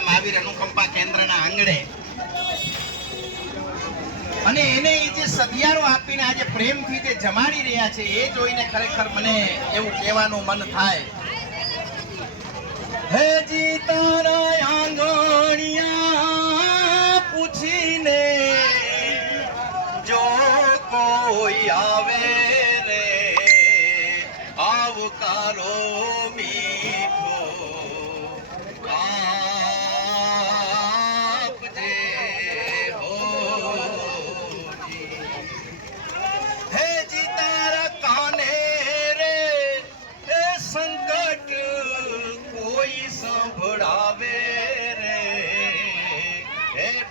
મહાવીર અનુકંપા કેન્દ્રના આંગણે. અને એને એ જે સધિયારો આપીને આજે પ્રેમથી જે જમાડી રહ્યા છે, એ જોઈને ખરેખર મને એવું કહેવાનું મન થાય. હે પૂછીને જો કોઈ આવે રે, આવકારો મીઠો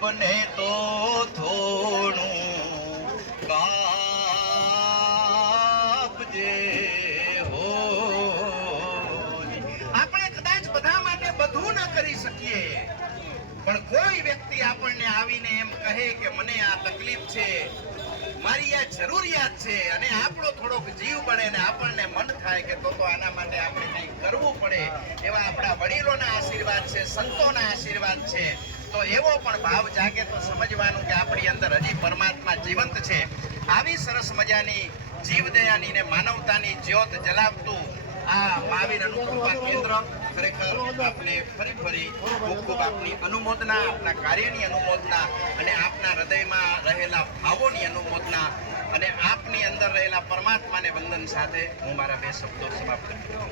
બને તો થોડું કાપજે હો આપણે કદાચ બધા માટે બધું ન કરી શકીએ, પણ કોઈ વ્યક્તિ આપણને આવીને એમ કહે કે મને આ તકલીફ છે, મારી આ જરૂરિયાત છે અને આપણો થોડોક જીવ બળે ને આપણને મન થાય કે તો તો આના માટે આપણે કંઈક કરવું પડે. એવા આપણા વડીલોના આશીર્વાદ છે, સંતોના આશીર્વાદ છે. તો એવો પણ ભાવ જાગે તો સમજવાનું કે આપણી અંદર હજી પરમાત્મા જીવંત છે. આવી સરસ મજાની જીવદયાની ને માનવતાની જ્યોત જલાવતું આ મહાવીર અનુકંપા કેન્દ્ર ખરેખર આપને ફરી ફરી ખૂબ ખૂબ આપની અનુમોદના, આપના કાર્યની અનુમોદના અને આપના હૃદયમાં રહેલા ભાવોની અનુમોદના અને આપની અંદર રહેલા પરમાત્માને વંદન સાથે હું મારા બે શબ્દો સમાપ્ત કરું